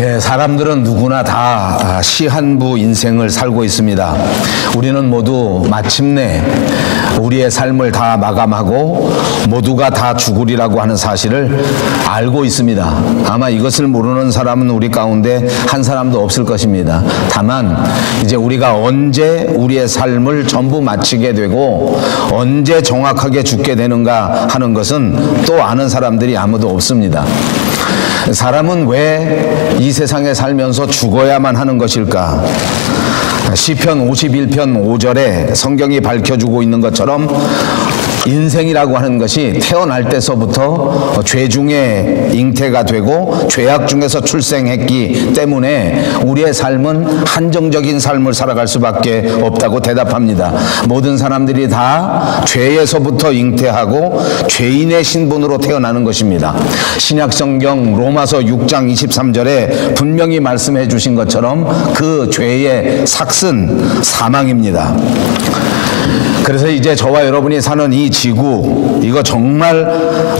사람들은 누구나 다 시한부 인생을 살고 있습니다. 우리는 모두 마침내 우리의 삶을 다 마감하고 모두가 다 죽으리라고 하는 사실을 알고 있습니다. 아마 이것을 모르는 사람은 우리 가운데 한 사람도 없을 것입니다. 다만 이제 우리가 언제 우리의 삶을 전부 마치게 되고 언제 정확하게 죽게 되는가 하는 것은 또 아는 사람들이 아무도 없습니다. 사람은 왜 이 세상에 살면서 죽어야만 하는 것일까? 시편 51편 5절에 성경이 밝혀주고 있는 것처럼 인생이라고 하는 것이 태어날 때서부터 죄 중에 잉태가 되고 죄악 중에서 출생했기 때문에 우리의 삶은 한정적인 삶을 살아갈 수밖에 없다고 대답합니다. 모든 사람들이 다 죄에서부터 잉태하고 죄인의 신분으로 태어나는 것입니다. 신약성경 로마서 6장 23절에 분명히 말씀해 주신 것처럼 그 죄의 삭은 사망입니다. 그래서 이제 저와 여러분이 사는 이 지구, 이거 정말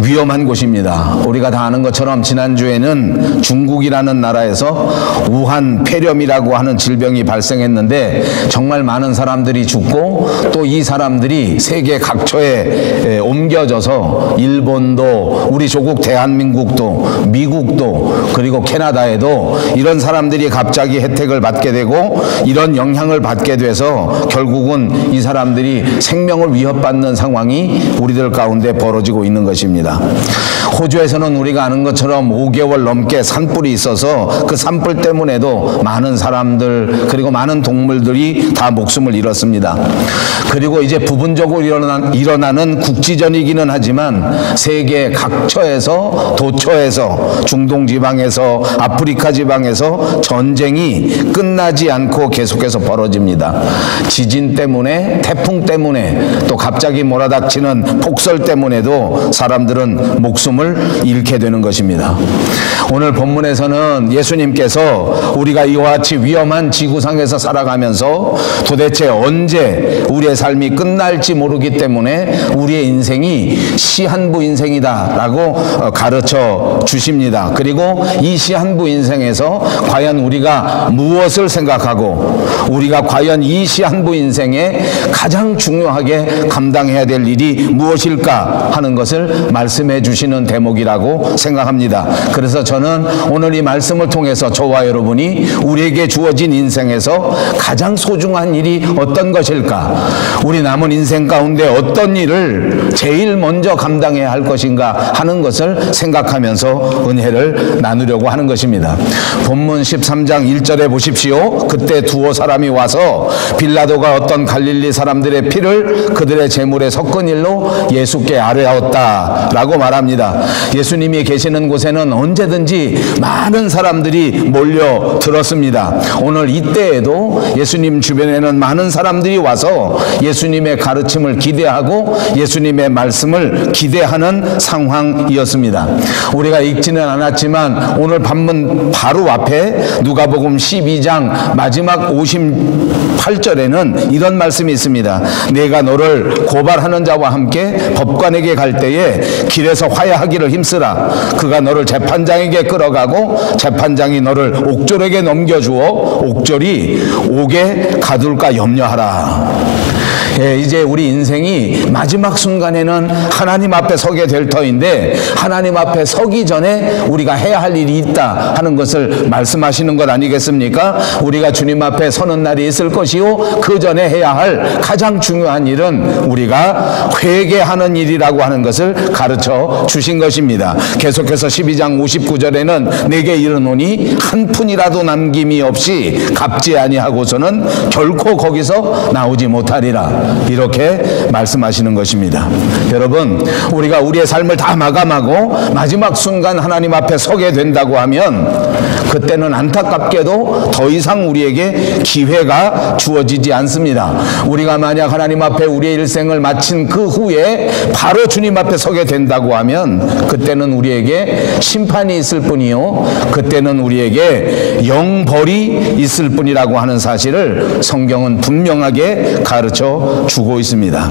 위험한 곳입니다. 우리가 다 아는 것처럼 지난주에는 중국이라는 나라에서 우한 폐렴이라고 하는 질병이 발생했는데 정말 많은 사람들이 죽고 또 이 사람들이 세계 각처에 옮겨져서 일본도 우리 조국 대한민국도 미국도 그리고 캐나다에도 이런 사람들이 갑자기 혜택을 받게 되고 이런 영향을 받게 돼서 결국은 이 사람들이 생명을 위협받는 상황이 우리들 가운데 벌어지고 있는 것입니다. 호주에서는 우리가 아는 것처럼 5개월 넘게 산불이 있어서 그 산불 때문에도 많은 사람들 그리고 많은 동물들이 다 목숨을 잃었습니다. 그리고 이제 부분적으로 일어나는 국지전이기는 하지만 세계 각처에서 도처에서 중동 지방에서 아프리카 지방에서 전쟁이 끝나지 않고 계속해서 벌어집니다. 지진 때문에 태풍 때문에 또 갑자기 몰아닥치는 폭설 때문에도 사람들은 목숨을 잃게 되는 것입니다. 오늘 본문에서는 예수님께서 우리가 이와 같이 위험한 지구상에서 살아가면서 도대체 언제 우리의 삶이 끝날지 모르기 때문에 우리의 인생이 시한부 인생이다 라고 가르쳐 주십니다. 그리고 이 시한부 인생에서 과연 우리가 무엇을 생각하고 우리가 과연 이 시한부 인생에 가장 중요하게 감당해야 될 일이 무엇일까 하는 것을 말씀해 주시는 대목이라고 생각합니다. 그래서 저는 오늘 이 말씀을 통해서 저와 여러분이 우리에게 주어진 인생에서 가장 소중한 일이 어떤 것일까, 우리 남은 인생 가운데 어떤 일을 제일 먼저 감당해야 할 것인가 하는 것을 생각하면서 은혜를 나누려고 하는 것입니다. 본문 13장 1절에 보십시오. 그때 두어 사람이 와서 빌라도가 어떤 갈릴리 사람들의 피를 그들의 제물에 섞은 일로 예수께 아뢰었다 라고 말합니다. 예수님이 계시는 곳에는 언제든지 많은 사람들이 몰려들었습니다. 오늘 이때에도 예수님 주변에는 많은 사람들이 와서 예수님의 가르침을 기대하고 예수님의 말씀을 기대하는 상황이었습니다. 우리가 읽지는 않았지만 오늘 본문 바로 앞에 누가복음 12장 마지막 58절에는 이런 말씀이 있습니다. 내가 너를 고발하는 자와 함께 법관에게 갈 때에 길에서 화해하기를 힘쓰라. 그가 너를 재판장에게 끌어가고 재판장이 너를 옥졸에게 넘겨주어 옥졸이 옥에 가둘까 염려하라. 이제 우리 인생이 마지막 순간에는 하나님 앞에 서게 될 터인데 하나님 앞에 서기 전에 우리가 해야 할 일이 있다 하는 것을 말씀하시는 것 아니겠습니까? 우리가 주님 앞에 서는 날이 있을 것이요 그 전에 해야 할 가장 중요한 일은 우리가 회개하는 일이라고 하는 것을 가르쳐 주신 것입니다. 계속해서 12장 59절에는 내게 이르노니 한 푼이라도 남김이 없이 갚지 아니하고서는 결코 거기서 나오지 못하리라. 이렇게 말씀하시는 것입니다. 여러분, 우리가 우리의 삶을 다 마감하고 마지막 순간 하나님 앞에 서게 된다고 하면 그때는 안타깝게도 더 이상 우리에게 기회가 주어지지 않습니다. 우리가 만약 하나님 앞에 우리의 일생을 마친 그 후에 바로 주님 앞에 서게 된다고 하면 그때는 우리에게 심판이 있을 뿐이요 그때는 우리에게 영벌이 있을 뿐이라고 하는 사실을 성경은 분명하게 가르쳐 주고 있습니다.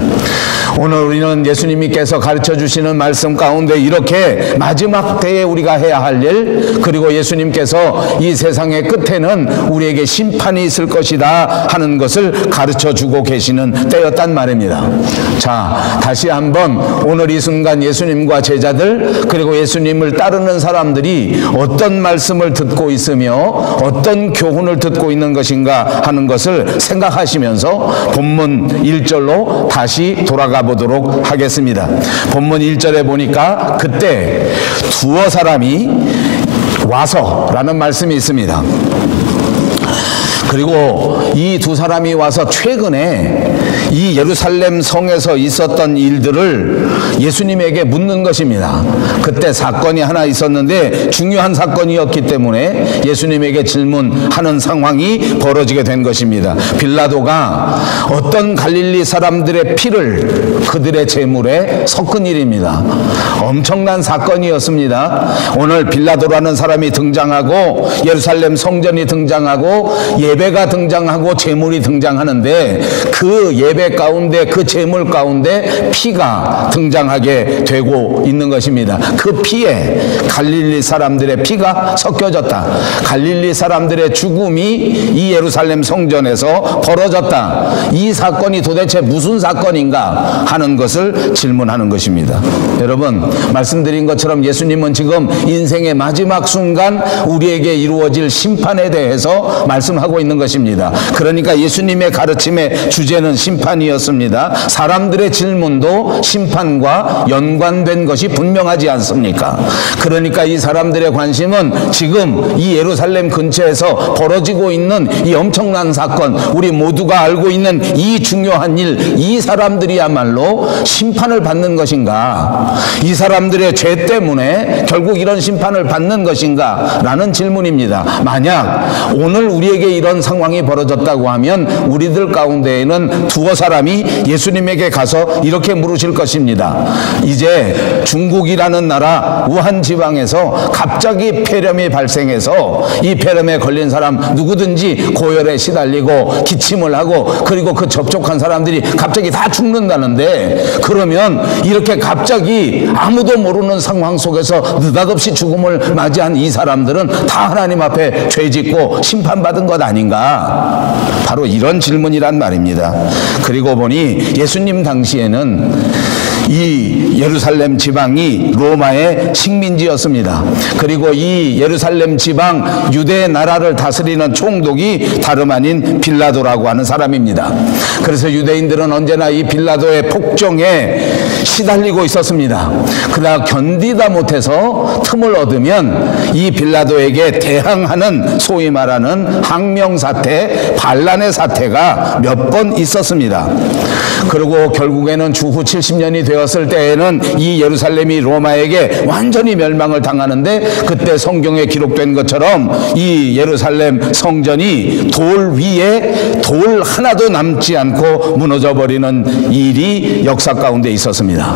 오늘 우리는 예수님께서 가르쳐 주시는 말씀 가운데 이렇게 마지막 때에 우리가 해야 할 일, 그리고 예수님께서 이 세상의 끝에는 우리에게 심판이 있을 것이다 하는 것을 가르쳐 주고 계시는 때였단 말입니다. 자, 다시 한번 오늘 이 순간 예수님과 제자들, 그리고 예수님을 따르는 사람들이 어떤 말씀을 듣고 있으며 어떤 교훈을 듣고 있는 것인가 하는 것을 생각하시면서 본문 1절로 다시 돌아가 보도록 하겠습니다. 본문 1절에 보니까 그때 두어 사람이 와서 라는 말씀이 있습니다. 그리고 이 두 사람이 와서 최근에 이 예루살렘 성에서 있었던 일들을 예수님에게 묻는 것입니다. 그때 사건이 하나 있었는데 중요한 사건이었기 때문에 예수님에게 질문하는 상황이 벌어지게 된 것입니다. 빌라도가 어떤 갈릴리 사람들의 피를 그들의 제물에 섞은 일입니다. 엄청난 사건이었습니다. 오늘 빌라도라는 사람이 등장하고 예루살렘 성전이 등장하고 예배가 등장하고 제물이 등장하는데 그 예배 가운데, 그 제물 가운데 피가 등장하게 되고 있는 것입니다. 그 피에 갈릴리 사람들의 피가 섞여졌다. 갈릴리 사람들의 죽음이 이 예루살렘 성전에서 벌어졌다. 이 사건이 도대체 무슨 사건인가 하는 것을 질문하는 것입니다. 여러분, 말씀드린 것처럼 예수님은 지금 인생의 마지막 순간 우리에게 이루어질 심판에 대해서 말씀하고 있는 것입니다. 그러니까 예수님의 가르침의 주제는 심판이었습니다. 사람들의 질문도 심판과 연관된 것이 분명하지 않습니까? 그러니까 이 사람들의 관심은 지금 이 예루살렘 근처에서 벌어지고 있는 이 엄청난 사건, 우리 모두가 알고 있는 이 중요한 일, 이 사람들이야말로 심판을 받는 것인가? 이 사람들의 죄 때문에 결국 이런 심판을 받는 것인가? 라는 질문입니다. 만약 오늘 우리에게 이런 상황이 벌어졌다고 하면 우리들 가운데에는 두어 사람이 예수님에게 가서 이렇게 물으실 것입니다. 이제 중국이라는 나라 우한 지방에서 갑자기 폐렴이 발생해서 이 폐렴에 걸린 사람 누구든지 고열에 시달리고 기침을 하고 그리고 그 접촉한 사람들이 갑자기 다 죽는다는데, 그러면 이렇게 갑자기 아무도 모르는 상황 속에서 느닷없이 죽음을 맞이한 이 사람들은 다 하나님 앞에 죄짓고 심판받은 것 아닌가? 바로 이런 질문이란 말입니다. 그리고 보니 예수님 당시에는 이 예루살렘 지방이 로마의 식민지였습니다. 그리고 이 예루살렘 지방 유대 나라를 다스리는 총독이 다름 아닌 빌라도라고 하는 사람입니다. 그래서 유대인들은 언제나 이 빌라도의 폭정에 시달리고 있었습니다. 그러나 견디다 못해서 틈을 얻으면 이 빌라도에게 대항하는 소위 말하는 항명사태, 반란의 사태가 몇 번 있었습니다. 그리고 결국에는 주후 70년이 되었을 때에는 이 예루살렘이 로마에게 완전히 멸망을 당하는데, 그때 성경에 기록된 것처럼 이 예루살렘 성전이 돌 위에 돌 하나도 남지 않고 무너져 버리는 일이 역사 가운데 있었습니다.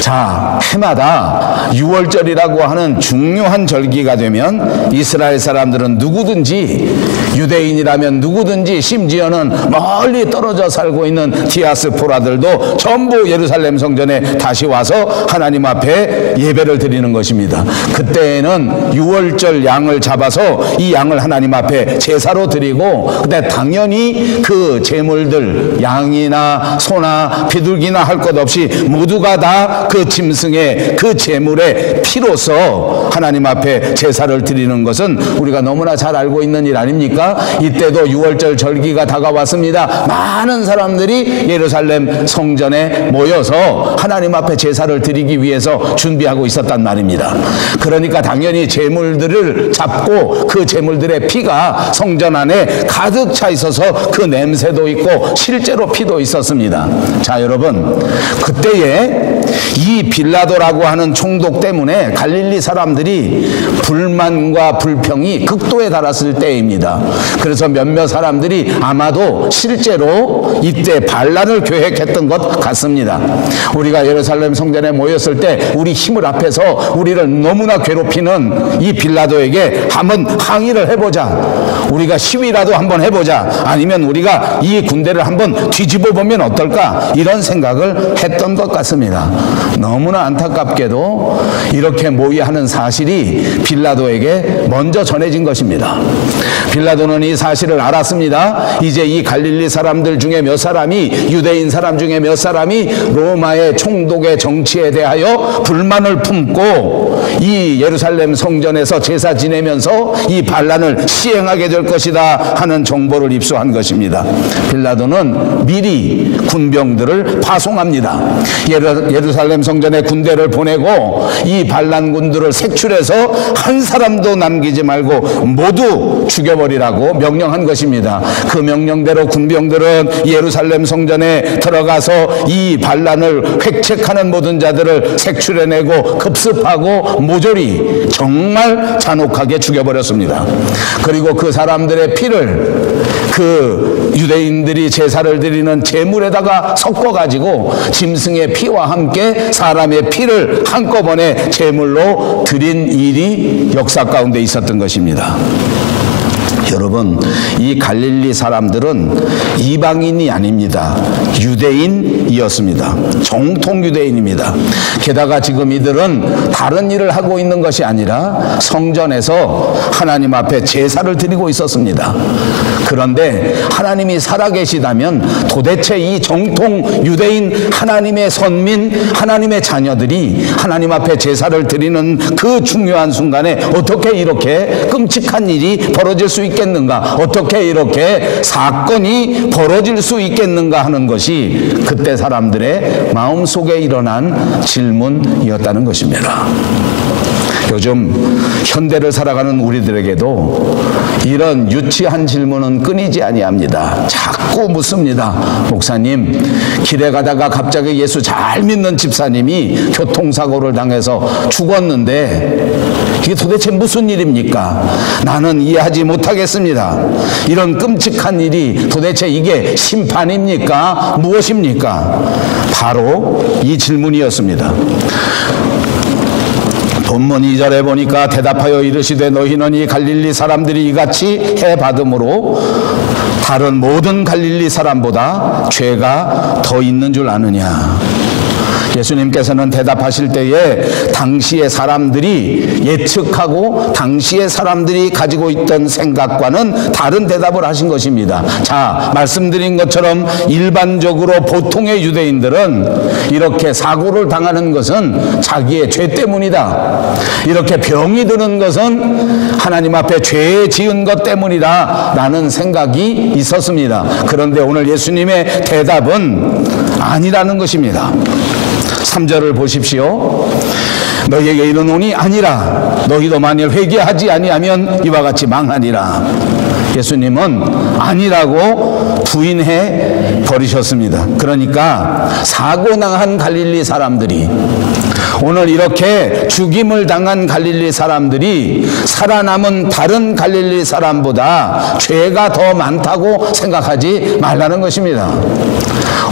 자, 해마다 6월절이라고 하는 중요한 절기가 되면 이스라엘 사람들은 누구든지, 유대인이라면 누구든지, 심지어는 멀리 떨어져 살고 있는 디아스포라들도 전부 예루살렘 성전에 다시 와서 하나님 앞에 예배를 드리는 것입니다. 그때에는 6월절 양을 잡아서 이 양을 하나님 앞에 제사로 드리고, 근데 당연히 그 제물들, 양이나 소나 비둘기나 할 것 없이 모두가 다 그 짐승의 그 제물의 피로서 하나님 앞에 제사를 드리는 것은 우리가 너무나 잘 알고 있는 일 아닙니까? 이때도 6월절 절기가 다가왔습니다. 많은 사람들이 예루살렘 성전에 모여서 하나님 앞에 제사를 드리기 위해서 준비하고 있었단 말입니다. 그러니까 당연히 제물들을 잡고 그 제물들의 피가 성전 안에 가득 차 있어서 그 냄새도 있고 실제로 피도 있었습니다. 자, 여러분, 그때에 이 빌라도라고 하는 총독 때문에 갈릴리 사람들이 불만과 불평이 극도에 달았을 때입니다. 그래서 몇몇 사람들이 아마도 실제로 이때 반란을 계획했던 것 같습니다. 우리가 예루살렘 성전에 모였을 때 우리 힘을 합해서 우리를 너무나 괴롭히는 이 빌라도에게 한번 항의를 해보자. 우리가 시위라도 한번 해보자. 아니면 우리가 이 군대를 한번 뒤집어 보면 어떨까? 이런 생각을 했던 것 같습니다. 너무나 안타깝게도 이렇게 모의하는 사실이 빌라도에게 먼저 전해진 것입니다. 빌라도는 이 사실을 알았습니다. 이제 이 갈릴리 사람들 중에 몇 사람이, 유대인 사람 중에 몇 사람이 로마의 총독의 정치에 대하여 불만을 품고 이 예루살렘 성전에서 제사 지내면서 이 반란을 시행하게 될 것이다 하는 정보를 입수한 것입니다. 빌라도는 미리 군병들을 파송합니다. 예루살렘 성전에 군대를 보내고 이 반란군들을 색출해서 한 사람도 남기지 말고 모두 죽여버리라고 명령한 것입니다. 그 명령대로 군병들은 예루살렘 성전에 들어가서 이 반란을 획책하는 모든 자들을 색출해내고 급습하고 모조리 정말 잔혹하게 죽여버렸습니다. 그리고 그 사람들의 피를 그 유대인들이 제사를 드리는 제물에다가 섞어가지고 짐승의 피와 함께 사람의 피를 한꺼번에 제물로 드린 일이 역사 가운데 있었던 것입니다. 여러분, 이 갈릴리 사람들은 이방인이 아닙니다. 유대인이었습니다. 정통 유대인입니다. 게다가 지금 이들은 다른 일을 하고 있는 것이 아니라 성전에서 하나님 앞에 제사를 드리고 있었습니다. 그런데 하나님이 살아계시다면 도대체 이 정통 유대인 하나님의 선민, 하나님의 자녀들이 하나님 앞에 제사를 드리는 그 중요한 순간에 어떻게 이렇게 끔찍한 일이 벌어질 수 있겠는가? 어떻게 이렇게 사건이 벌어질 수 있겠는가 하는 것이 그때 사람들의 마음속에 일어난 질문이었다는 것입니다. 요즘 현대를 살아가는 우리들에게도 이런 유치한 질문은 끊이지 아니합니다. 자꾸 묻습니다. 목사님, 길에 가다가 갑자기 예수 잘 믿는 집사님이 교통사고를 당해서 죽었는데 이게 도대체 무슨 일입니까? 나는 이해하지 못하겠습니다. 이런 끔찍한 일이 도대체 이게 심판입니까? 무엇입니까? 바로 이 질문이었습니다. 본문 2절에 보니까 대답하여 이르시되 너희는 이 갈릴리 사람들이 이같이 해받음으로 다른 모든 갈릴리 사람보다 죄가 더 있는 줄 아느냐. 예수님께서는 대답하실 때에 당시의 사람들이 예측하고 당시의 사람들이 가지고 있던 생각과는 다른 대답을 하신 것입니다. 자, 말씀드린 것처럼 일반적으로 보통의 유대인들은 이렇게 사고를 당하는 것은 자기의 죄 때문이다. 이렇게 병이 드는 것은 하나님 앞에 죄 지은 것 때문이다 라는 생각이 있었습니다. 그런데 오늘 예수님의 대답은 아니라는 것입니다. 3절을 보십시오. 너희에게 이르노니 아니라 너희도 만일 회개하지 아니하면 이와 같이 망하니라. 예수님은 아니라고 부인해 버리셨습니다. 그러니까 사고당한 갈릴리 사람들이, 오늘 이렇게 죽임을 당한 갈릴리 사람들이 살아남은 다른 갈릴리 사람보다 죄가 더 많다고 생각하지 말라는 것입니다.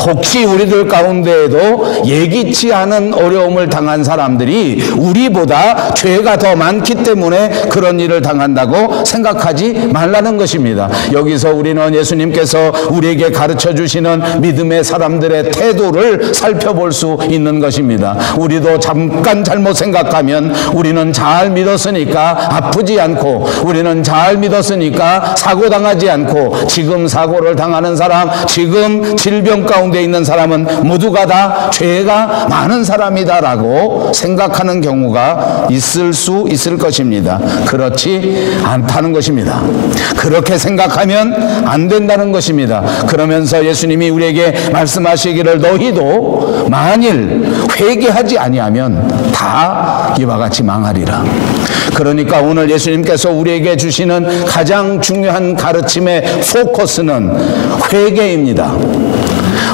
혹시 우리들 가운데에도 예기치 않은 어려움을 당한 사람들이 우리보다 죄가 더 많기 때문에 그런 일을 당한다고 생각하지 말라는 것입니다. 여기서 우리는 예수님께서 우리에게 가르쳐 주시는 믿음의 사람들의 태도를 살펴볼 수 있는 것입니다. 우리도 잠깐 잘못 생각하면 우리는 잘 믿었으니까 아프지 않고, 우리는 잘 믿었으니까 사고당하지 않고, 지금 사고를 당하는 사람, 지금 질병 가운데 있는 사람은 모두가 다 죄가 많은 사람이다라고 생각하는 경우가 있을 수 있을 것입니다. 그렇지 않다는 것입니다. 그렇게 생각하면 안 된다는 것입니다. 그러면서 예수님이 우리에게 말씀하시기를 너희도 만일 회개하지 아니하면 아니하면 다 이와 같이 망하리라. 그러니까 오늘 예수님께서 우리에게 주시는 가장 중요한 가르침의 포커스는 회개입니다.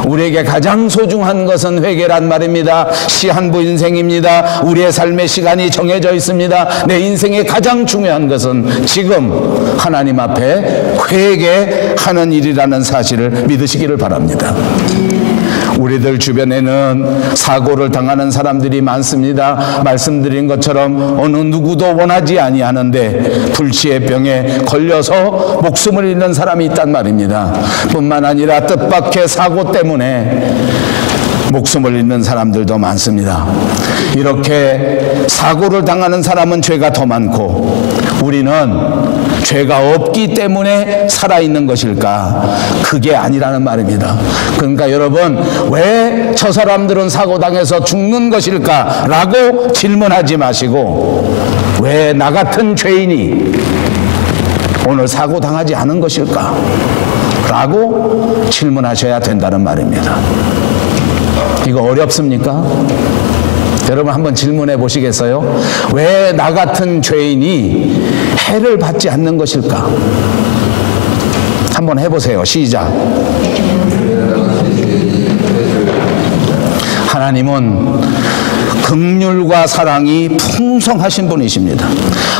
우리에게 가장 소중한 것은 회개란 말입니다. 시한부 인생입니다. 우리의 삶의 시간이 정해져 있습니다. 내 인생의 가장 중요한 것은 지금 하나님 앞에 회개하는 일이라는 사실을 믿으시기를 바랍니다. 우리들 주변에는 사고를 당하는 사람들이 많습니다. 말씀드린 것처럼 어느 누구도 원하지 아니하는데 불치의 병에 걸려서 목숨을 잃는 사람이 있단 말입니다. 뿐만 아니라 뜻밖의 사고 때문에 목숨을 잃는 사람들도 많습니다. 이렇게 사고를 당하는 사람은 죄가 더 많고 우리는 죄가 없기 때문에 살아있는 것일까? 그게 아니라는 말입니다. 그러니까 여러분, 왜 저 사람들은 사고당해서 죽는 것일까? 라고 질문하지 마시고 왜 나 같은 죄인이 오늘 사고당하지 않은 것일까? 라고 질문하셔야 된다는 말입니다. 이거 어렵습니까? 여러분 한번 질문해 보시겠어요? 왜 나 같은 죄인이 해를 받지 않는 것일까? 한번 해보세요. 시작. 하나님은 긍휼과 사랑이 풍성하신 분이십니다.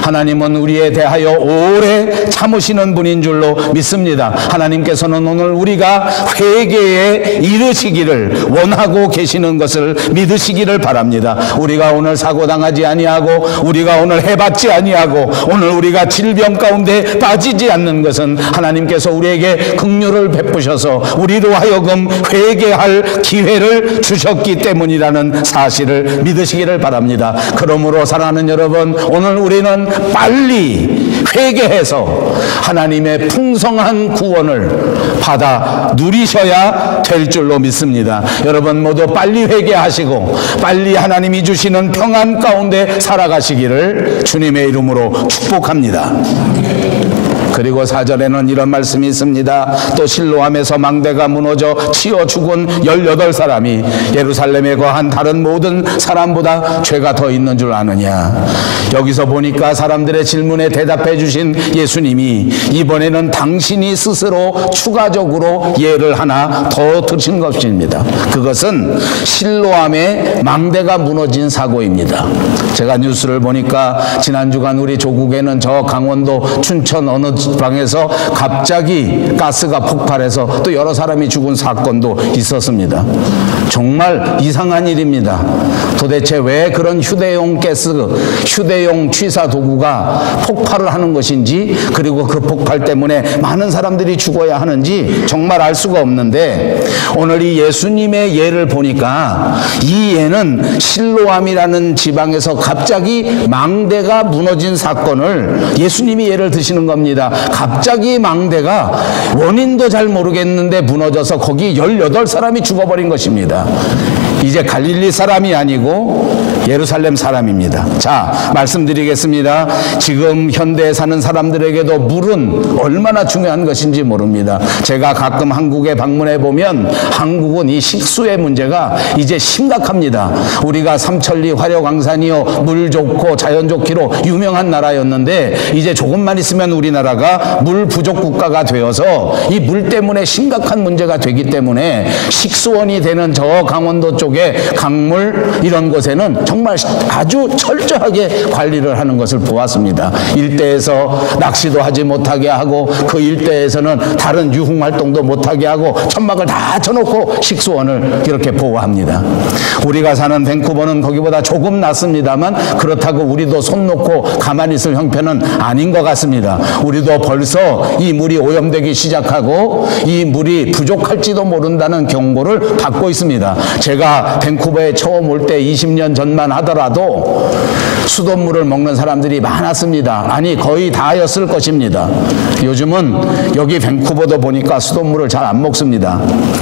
하나님은 우리에 대하여 오래 참으시는 분인 줄로 믿습니다. 하나님께서는 오늘 우리가 회개에 이르시기를 원하고 계시는 것을 믿으시기를 바랍니다. 우리가 오늘 사고당하지 아니하고 우리가 오늘 해받지 아니하고 오늘 우리가 질병 가운데 빠지지 않는 것은 하나님께서 우리에게 긍휼을 베푸셔서 우리로 하여금 회개할 기회를 주셨기 때문이라는 사실을 믿으시기를 바랍니다. 그러므로 사랑하는 여러분, 오늘 우리는 빨리 회개해서 하나님의 풍성한 구원을 받아 누리셔야 될 줄로 믿습니다. 여러분 모두 빨리 회개하시고 빨리 하나님이 주시는 평안 가운데 살아가시기를 주님의 이름으로 축복합니다. 그리고 4절에는 이런 말씀이 있습니다. 또 실로암에서 망대가 무너져 치어 죽은 18사람이 예루살렘에 거한 다른 모든 사람보다 죄가 더 있는 줄 아느냐. 여기서 보니까 사람들의 질문에 대답해 주신 예수님이 이번에는 당신이 스스로 추가적으로 예를 하나 더 드신 것입니다. 그것은 실로암의 망대가 무너진 사고입니다. 제가 뉴스를 보니까 지난주간 우리 조국에는 저 강원도 춘천 어느 방에서 갑자기 가스가 폭발해서 또 여러 사람이 죽은 사건도 있었습니다. 정말 이상한 일입니다. 도대체 왜 그런 휴대용 가스, 휴대용 취사 도구가 폭발을 하는 것인지, 그리고 그 폭발 때문에 많은 사람들이 죽어야 하는지 정말 알 수가 없는데, 오늘 이 예수님의 예를 보니까 이 예는 실로암이라는 지방에서 갑자기 망대가 무너진 사건을 예수님이 예를 드시는 겁니다. 갑자기 망대가 원인도 잘 모르겠는데 무너져서 거기 18사람이 죽어버린 것입니다. 이제 갈릴리 사람이 아니고 예루살렘 사람입니다. 자, 말씀드리겠습니다. 지금 현대에 사는 사람들에게도 물은 얼마나 중요한 것인지 모릅니다. 제가 가끔 한국에 방문해 보면 한국은 이 식수의 문제가 이제 심각합니다. 우리가 삼천리 화려광산이요 물 좋고 자연 좋기로 유명한 나라였는데 이제 조금만 있으면 우리나라가 물 부족 국가가 되어서 이 물 때문에 심각한 문제가 되기 때문에 식수원이 되는 저 강원도 쪽에 강물 이런 곳에는 정말 아주 철저하게 관리를 하는 것을 보았습니다. 일대에서 낚시도 하지 못하게 하고 그 일대에서는 다른 유흥 활동도 못하게 하고 천막을 다 쳐놓고 식수원을 이렇게 보호합니다. 우리가 사는 밴쿠버는 거기보다 조금 낫습니다만 그렇다고 우리도 손 놓고 가만히 있을 형편은 아닌 것 같습니다. 우리도 벌써 이 물이 오염되기 시작하고 이 물이 부족할지도 모른다는 경고를 받고 있습니다. 제가 밴쿠버에 처음 올 때 20년 전만 하더라도 수돗물을 먹는 사람들이 많았습니다. 아니 거의 다였을 것입니다. 요즘은 여기 밴쿠버도 보니까 수돗물을 잘 안 먹습니다.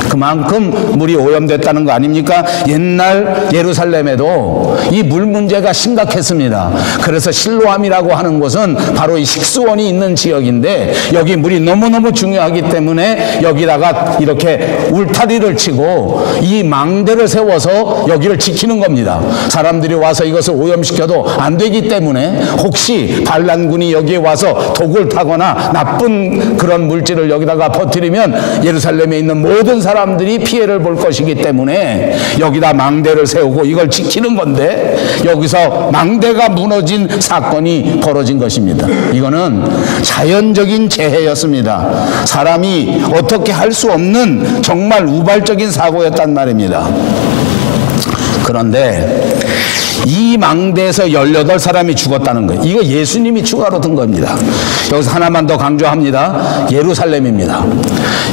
그만큼 물이 오염됐다는 거 아닙니까? 옛날 예루살렘에도 이 물 문제가 심각했습니다. 그래서 실로암이라고 하는 곳은 바로 이 식수원이 있는 지역인데 여기 물이 너무너무 중요하기 때문에 여기다가 이렇게 울타리를 치고 이 망대를 세워 무서워서 여기를 지키는 겁니다. 사람들이 와서 이것을 오염시켜도 안 되기 때문에 혹시 반란군이 여기에 와서 독을 타거나 나쁜 그런 물질을 여기다가 퍼뜨리면 예루살렘에 있는 모든 사람들이 피해를 볼 것이기 때문에 여기다 망대를 세우고 이걸 지키는 건데, 여기서 망대가 무너진 사건이 벌어진 것입니다. 이거는 자연적인 재해였습니다. 사람이 어떻게 할 수 없는 정말 우발적인 사고였단 말입니다. 그런데 이 망대에서 18사람이 죽었다는 거예요. 이거 예수님이 추가로 든 겁니다. 여기서 하나만 더 강조합니다. 예루살렘입니다.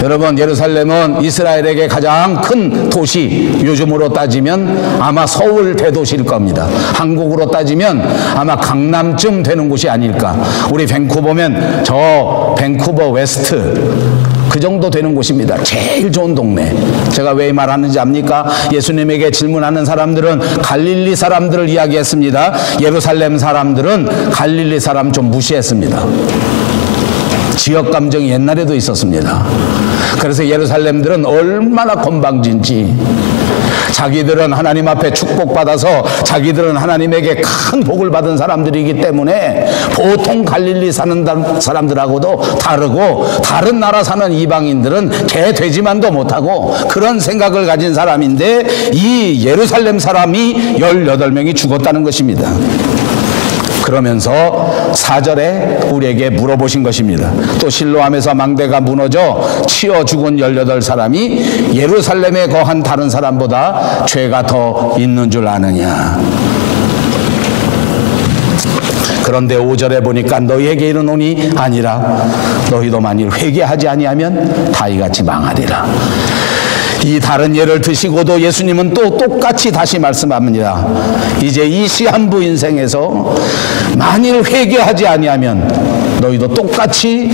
여러분, 예루살렘은 이스라엘에게 가장 큰 도시, 요즘으로 따지면 아마 서울 대도시일 겁니다. 한국으로 따지면 아마 강남쯤 되는 곳이 아닐까. 우리 밴쿠버면 저 밴쿠버 웨스트 그 정도 되는 곳입니다. 제일 좋은 동네. 제가 왜 말하는지 압니까? 예수님에게 질문하는 사람들은 갈릴리 사람들을 이야기했습니다. 예루살렘 사람들은 갈릴리 사람 좀 무시했습니다. 지역 감정이 옛날에도 있었습니다. 그래서 예루살렘들은 얼마나 건방진지, 자기들은 하나님 앞에 축복받아서 자기들은 하나님에게 큰 복을 받은 사람들이기 때문에 보통 갈릴리 사는 사람들하고도 다르고, 다른 나라 사는 이방인들은 개 돼지만도 못하고 그런 생각을 가진 사람인데, 이 예루살렘 사람이 18명이 죽었다는 것입니다. 그러면서 4절에 우리에게 물어보신 것입니다. 또 실로암에서 망대가 무너져 치어 죽은 18사람이 예루살렘에 거한 다른 사람보다 죄가 더 있는 줄 아느냐. 그런데 5절에 보니까 너희에게 이르노니 아니라 너희도 만일 회개하지 아니하면 다 이같이 망하리라. 이 다른 예를 드시고도 예수님은 또 똑같이 다시 말씀합니다. 이제 이 시한부 인생에서 만일 회개하지 아니하면 너희도 똑같이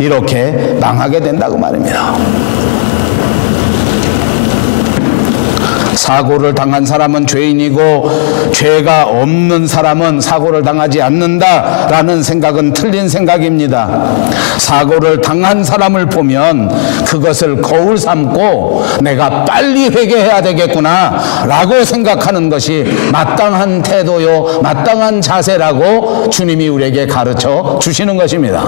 이렇게 망하게 된다고 말입니다. 사고를 당한 사람은 죄인이고 죄가 없는 사람은 사고를 당하지 않는다라는 생각은 틀린 생각입니다. 사고를 당한 사람을 보면 그것을 거울 삼고 내가 빨리 회개해야 되겠구나 라고 생각하는 것이 마땅한 태도요, 마땅한 자세라고 주님이 우리에게 가르쳐 주시는 것입니다.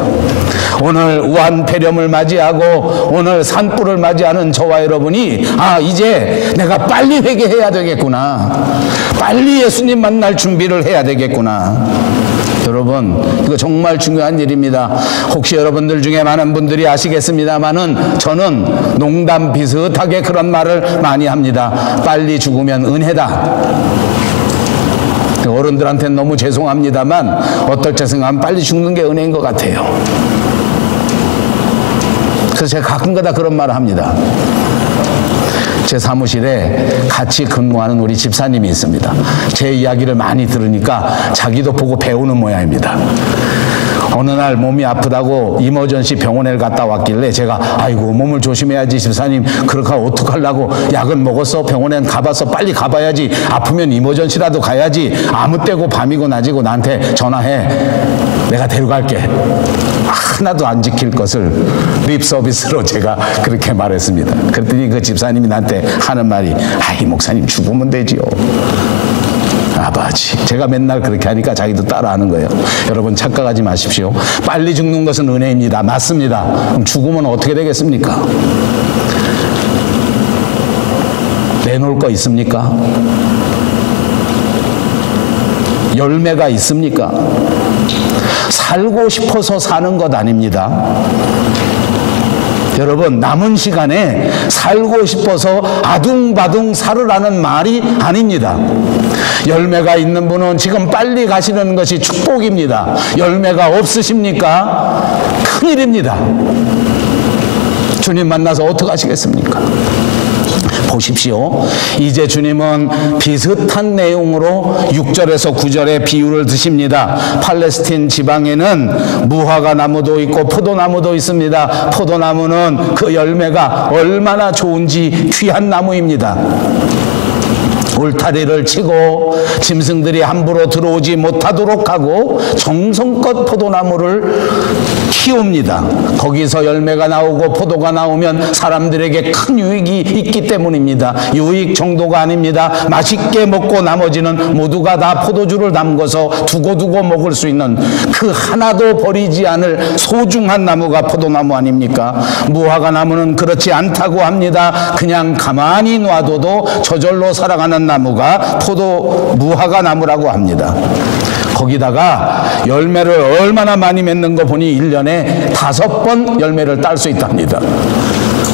오늘 우한폐렴을 맞이하고 오늘 산불을 맞이하는 저와 여러분이 이제 내가 빨리 회개해야 되겠구나, 빨리 예수님 만날 준비를 해야 되겠구나. 여러분, 이거 정말 중요한 일입니다. 혹시 여러분들 중에 많은 분들이 아시겠습니다만은 저는 농담 비슷하게 그런 말을 많이 합니다. 빨리 죽으면 은혜다. 어른들한테는 너무 죄송합니다만 어떨 때 생각하면 빨리 죽는 게 은혜인 것 같아요. 그래서 제가 가끔가다 그런 말을 합니다. 제 사무실에 같이 근무하는 우리 집사님이 있습니다. 제 이야기를 많이 들으니까 자기도 보고 배우는 모양입니다. 어느 날 몸이 아프다고 이머전시 병원에 갔다 왔길래 제가 아이고 몸을 조심해야지 집사님, 그렇게 어떡하려고, 약은 먹었어? 병원엔 가봤어? 빨리 가봐야지. 아프면 이머전시라도 가야지. 아무 때고 밤이고 낮이고 나한테 전화해. 내가 데려갈게. 하나도 안 지킬 것을 립 서비스로 제가 그렇게 말했습니다. 그랬더니 그 집사님이 나한테 하는 말이 이 목사님 죽으면 되지요. 아버지, 제가 맨날 그렇게 하니까 자기도 따라하는 거예요. 여러분 착각하지 마십시오. 빨리 죽는 것은 은혜입니다. 맞습니다. 그럼 죽으면 어떻게 되겠습니까? 내놓을 거 있습니까? 열매가 있습니까? 살고 싶어서 사는 것 아닙니다. 여러분, 남은 시간에 살고 싶어서 아둥바둥 살으라는 말이 아닙니다. 열매가 있는 분은 지금 빨리 가시는 것이 축복입니다. 열매가 없으십니까? 큰일입니다. 주님 만나서 어떻게 하시겠습니까? 보십시오. 이제 주님은 비슷한 내용으로 6절에서 9절의 비유를 드십니다. 팔레스틴 지방에는 무화과 나무도 있고 포도나무도 있습니다. 포도나무는 그 열매가 얼마나 좋은지 귀한 나무입니다. 울타리를 치고 짐승들이 함부로 들어오지 못하도록 하고 정성껏 포도나무를 키웁니다. 거기서 열매가 나오고 포도가 나오면 사람들에게 큰 유익이 있기 때문입니다. 유익 정도가 아닙니다. 맛있게 먹고 나머지는 모두가 다 포도주를 담궈서 두고두고 먹을 수 있는 그 하나도 버리지 않을 소중한 나무가 포도나무 아닙니까? 무화과 나무는 그렇지 않다고 합니다. 그냥 가만히 놔둬도 저절로 살아가는 나무가 무화과 나무라고 합니다. 거기다가 열매를 얼마나 많이 맺는 거 보니 1년에 5번 열매를 딸 수 있답니다.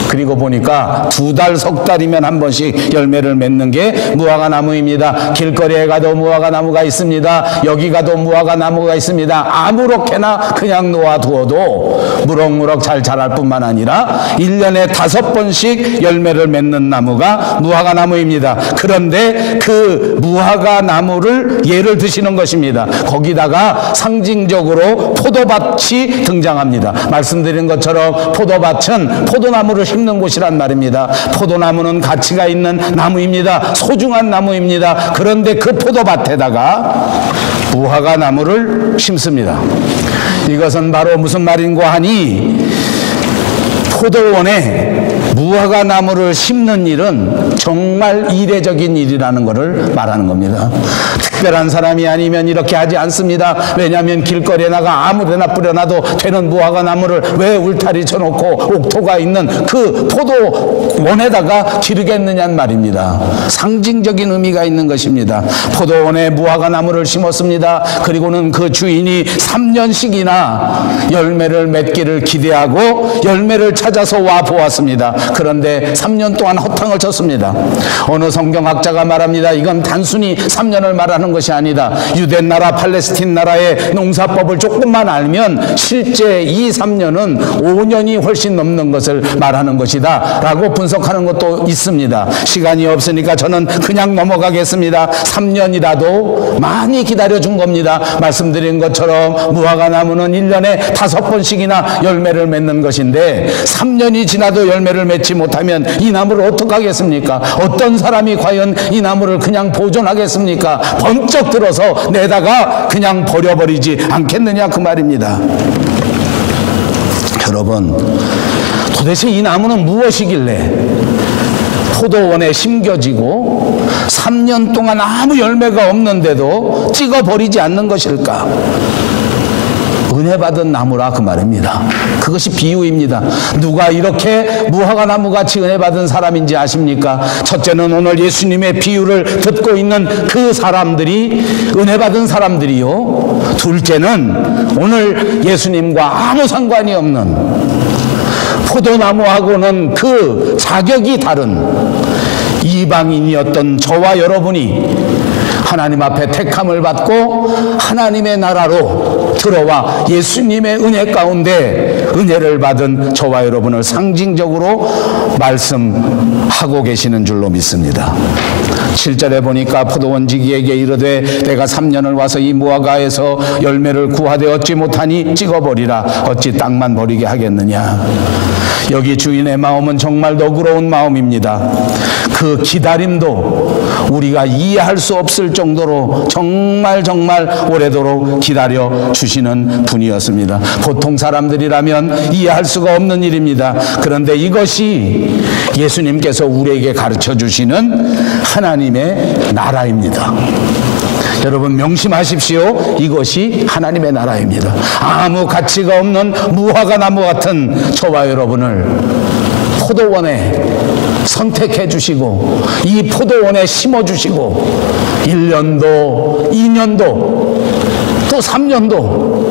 그리고 보니까 2달, 석 달이면 한 번씩 열매를 맺는 게 무화과 나무입니다. 길거리에 가도 무화과 나무가 있습니다. 여기 가도 무화과 나무가 있습니다. 아무렇게나 그냥 놓아두어도 무럭무럭 잘 자랄 뿐만 아니라 1년에 5번씩 열매를 맺는 나무가 무화과 나무입니다. 그런데 그 무화과 나무를 예를 드시는 것입니다. 거기다가 상징적으로 포도밭이 등장합니다. 말씀드린 것처럼 포도밭은 포도나무를 심는 곳이란 말입니다. 포도나무는 가치가 있는 나무입니다. 소중한 나무입니다. 그런데 그 포도밭에다가 무화과 나무를 심습니다. 이것은 바로 무슨 말인가 하니 포도원에 무화과 나무를 심는 일은 정말 이례적인 일이라는 것을 말하는 겁니다. 특별한 사람이 아니면 이렇게 하지 않습니다. 왜냐하면 길거리에 나가 아무데나 뿌려놔도 되는 무화과 나무를 왜 울타리 쳐놓고 옥토가 있는 그 포도원에다가 기르겠느냐는 말입니다. 상징적인 의미가 있는 것입니다. 포도원에 무화과 나무를 심었습니다. 그리고는 그 주인이 3년씩이나 열매를 맺기를 기대하고 열매를 찾아서 와 보았습니다. 그런데 3년 동안 허탕을 쳤습니다. 어느 성경학자가 말합니다. 이건 단순히 3년을 말하는 것이 아니다. 유대 나라, 팔레스틴 나라의 농사법을 조금만 알면 실제 이 3년은 5년이 훨씬 넘는 것을 말하는 것이다 라고 분석하는 것도 있습니다. 시간이 없으니까 저는 그냥 넘어가겠습니다. 3년이라도 많이 기다려준 겁니다. 말씀드린 것처럼 무화과 나무는 1년에 5번씩이나 열매를 맺는 것인데 3년이 지나도 열매를 맺지 못하면 이 나무를 어떡하겠습니까? 어떤 사람이 과연 이 나무를 그냥 보존하겠습니까? 번쩍 들어서 내다가 그냥 버려버리지 않겠느냐 그 말입니다. 여러분, 도대체 이 나무는 무엇이길래 포도원에 심겨지고 3년 동안 아무 열매가 없는데도 찍어버리지 않는 것일까? 은혜 받은 나무라 그 말입니다. 그것이 비유입니다. 누가 이렇게 무화과 나무같이 은혜 받은 사람인지 아십니까? 첫째는 오늘 예수님의 비유를 듣고 있는 그 사람들이 은혜 받은 사람들이요. 둘째는 오늘 예수님과 아무 상관이 없는 포도나무하고는 그 자격이 다른 이방인이었던 저와 여러분이 하나님 앞에 택함을 받고 하나님의 나라로 들어와 예수님의 은혜 가운데 은혜를 받은 저와 여러분을 상징적으로 말씀하고 계시는 줄로 믿습니다. 7절에 보니까 포도원지기에게 이르되 내가 3년을 와서 이 무화과에서 열매를 구하되 얻지 못하니 찍어버리라. 어찌 땅만 버리게 하겠느냐. 여기 주인의 마음은 정말 너그러운 마음입니다. 그 기다림도 우리가 이해할 수 없을 정도로 정말 오래도록 기다려 주시는 분이었습니다. 보통 사람들이라면 이해할 수가 없는 일입니다. 그런데 이것이 예수님께서 우리에게 가르쳐 주시는 하나님의 나라입니다. 여러분 명심하십시오. 이것이 하나님의 나라입니다. 아무 가치가 없는 무화과 나무 같은 저와 여러분을 포도원에 선택해 주시고 이 포도원에 심어 주시고 1년도 2년도 또 3년도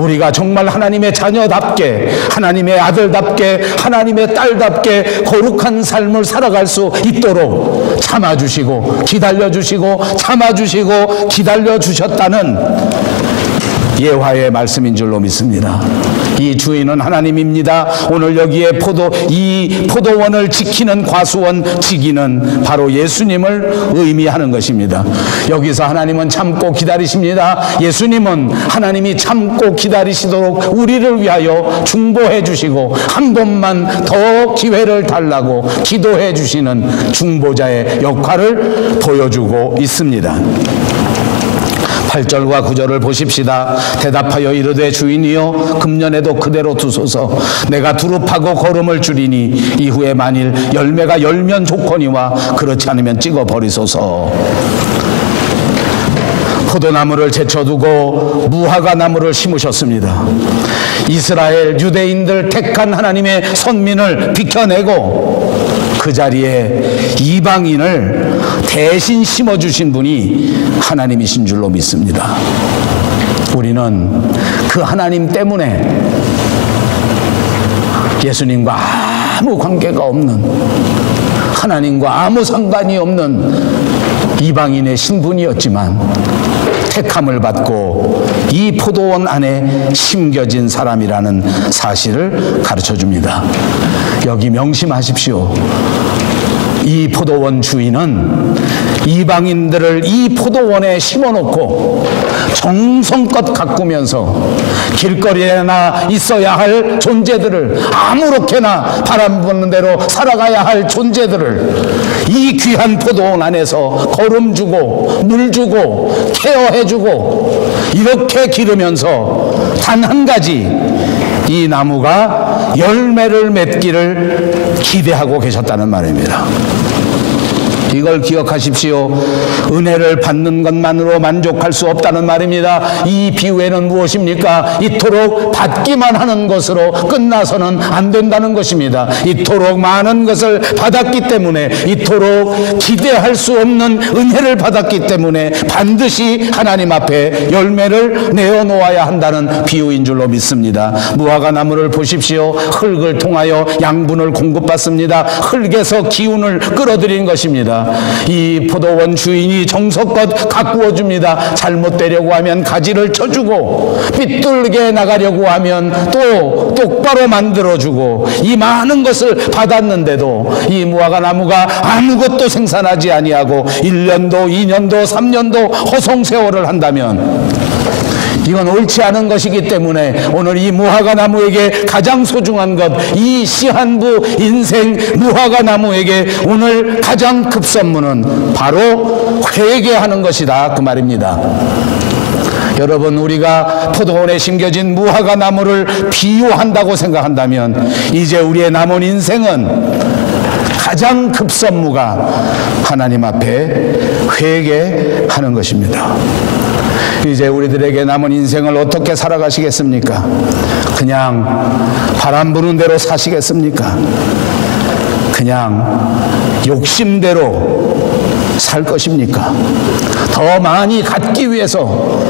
우리가 정말 하나님의 자녀답게 하나님의 아들답게 하나님의 딸답게 거룩한 삶을 살아갈 수 있도록 참아주시고 기다려주시고 참아주시고 기다려주셨다는 예화의 말씀인 줄로 믿습니다. 이 주인은 하나님입니다. 오늘 여기에 이 포도원을 지키는 과수원 지기는 바로 예수님을 의미하는 것입니다. 여기서 하나님은 참고 기다리십니다. 예수님은 하나님이 참고 기다리시도록 우리를 위하여 중보해 주시고 한 번만 더 기회를 달라고 기도해 주시는 중보자의 역할을 보여주고 있습니다. 8절과 9절을 보십시다. 대답하여 이르되 주인이여 금년에도 그대로 두소서. 내가 두릅하고 거름을 줄이니 이후에 만일 열매가 열면 좋거니와 그렇지 않으면 찍어 버리소서. 포도나무를 제쳐두고 무화과 나무를 심으셨습니다. 이스라엘 유대인들 택한 하나님의 선민을 비켜내고 그 자리에 이방인을 대신 심어주신 분이 하나님이신 줄로 믿습니다. 우리는 그 하나님 때문에 예수님과 아무 관계가 없는, 하나님과 아무 상관이 없는 이방인의 신분이었지만 택함을 받고 이 포도원 안에 심겨진 사람이라는 사실을 가르쳐 줍니다. 여기 명심하십시오. 이 포도원 주인은 이방인들을 이 포도원에 심어놓고 정성껏 가꾸면서 길거리에나 있어야 할 존재들을, 아무렇게나 바람 부는 대로 살아가야 할 존재들을 이 귀한 포도원 안에서 거름 주고 물 주고 케어해 주고 이렇게 기르면서 단 한 가지, 이 나무가 열매를 맺기를 기대하고 계셨다는 말입니다. 이걸 기억하십시오. 은혜를 받는 것만으로 만족할 수 없다는 말입니다. 이 비유에는 무엇입니까? 이토록 받기만 하는 것으로 끝나서는 안 된다는 것입니다. 이토록 많은 것을 받았기 때문에, 이토록 기대할 수 없는 은혜를 받았기 때문에 반드시 하나님 앞에 열매를 내어놓아야 한다는 비유인 줄로 믿습니다. 무화과 나무를 보십시오. 흙을 통하여 양분을 공급받습니다. 흙에서 기운을 끌어들인 것입니다. 이 포도원 주인이 정성껏 가꾸어 줍니다. 잘못되려고 하면 가지를 쳐주고, 삐뚤게 나가려고 하면 또 똑바로 만들어주고, 이 많은 것을 받았는데도 이 무화과 나무가 아무것도 생산하지 아니하고 1년도 2년도 3년도 허송세월을 한다면 이건 옳지 않은 것이기 때문에 오늘 이 무화과 나무에게 가장 소중한 것, 이 시한부 인생 무화과 나무에게 오늘 가장 급선무는 바로 회개하는 것이다, 그 말입니다. 여러분, 우리가 포도원에 심겨진 무화과 나무를 비유한다고 생각한다면 이제 우리의 남은 인생은 가장 급선무가 하나님 앞에 회개하는 것입니다. 이제 우리들에게 남은 인생을 어떻게 살아가시겠습니까? 그냥 바람 부는 대로 사시겠습니까? 그냥 욕심대로 살 것입니까? 더 많이 갖기 위해서,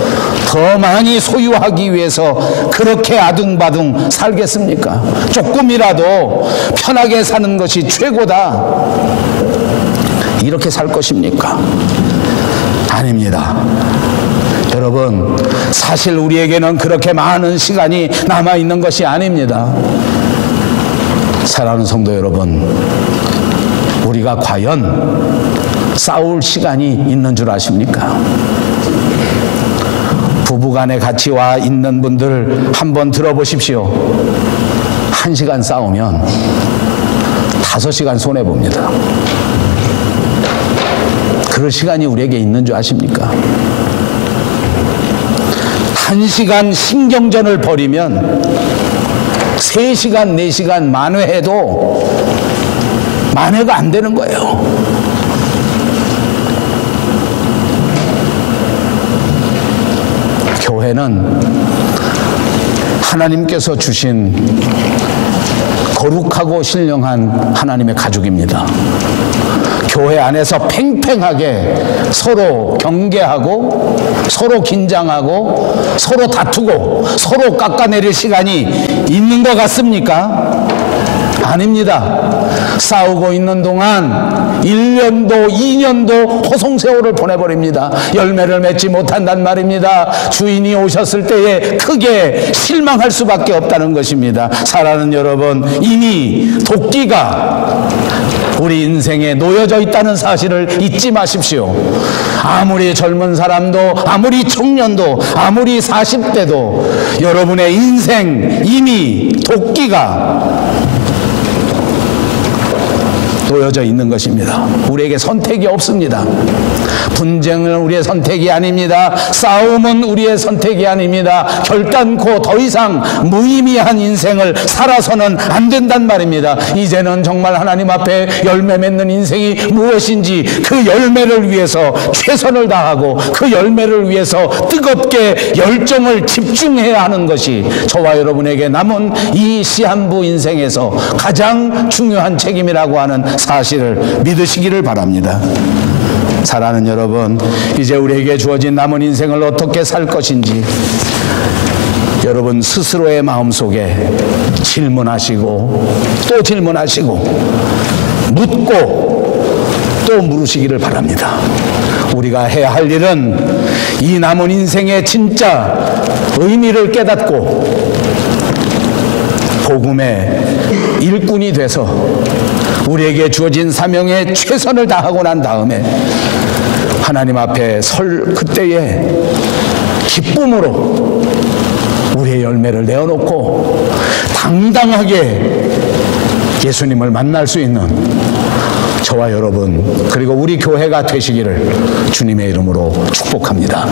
더 많이 소유하기 위해서 그렇게 아둥바둥 살겠습니까? 조금이라도 편하게 사는 것이 최고다, 이렇게 살 것입니까? 아닙니다. 여러분, 사실 우리에게는 그렇게 많은 시간이 남아있는 것이 아닙니다. 사랑하는 성도 여러분, 우리가 과연 싸울 시간이 있는 줄 아십니까? 부부간에 같이 와 있는 분들 한번 들어보십시오. 1시간 싸우면 5시간 손해봅니다. 그럴 시간이 우리에게 있는 줄 아십니까? 1시간 신경전을 벌이면 3시간, 4시간 만회해도 만회가 안 되는 거예요. 교회는 하나님께서 주신 거룩하고 신령한 하나님의 가족입니다. 교회 안에서 팽팽하게 서로 경계하고 서로 긴장하고 서로 다투고 서로 깎아내릴 시간이 있는 것 같습니까? 아닙니다. 싸우고 있는 동안 1년도 2년도 허송세월을 보내버립니다. 열매를 맺지 못한단 말입니다. 주인이 오셨을 때에 크게 실망할 수밖에 없다는 것입니다. 사랑하는 여러분, 이미 도끼가 우리 인생에 놓여져 있다는 사실을 잊지 마십시오. 아무리 젊은 사람도, 아무리 청년도, 아무리 40대도 여러분의 인생 이미 도끼가 놓여져 있는 것입니다. 우리에게 선택이 없습니다. 분쟁은 우리의 선택이 아닙니다. 싸움은 우리의 선택이 아닙니다. 결단코 더 이상 무의미한 인생을 살아서는 안 된단 말입니다. 이제는 정말 하나님 앞에 열매 맺는 인생이 무엇인지 그 열매를 위해서 최선을 다하고 그 열매를 위해서 뜨겁게 열정을 집중해야 하는 것이 저와 여러분에게 남은 이 시한부 인생에서 가장 중요한 책임이라고 하는 사실을 믿으시기를 바랍니다. 사랑하는 여러분, 이제 우리에게 주어진 남은 인생을 어떻게 살 것인지 여러분 스스로의 마음속에 질문하시고 또 질문하시고 묻고 또 물으시기를 바랍니다. 우리가 해야 할 일은 이 남은 인생의 진짜 의미를 깨닫고 복음의 일꾼이 돼서 우리에게 주어진 사명에 최선을 다하고 난 다음에 하나님 앞에 설 그때에 기쁨으로 우리의 열매를 내어놓고 당당하게 예수님을 만날 수 있는 저와 여러분 그리고 우리 교회가 되시기를 주님의 이름으로 축복합니다.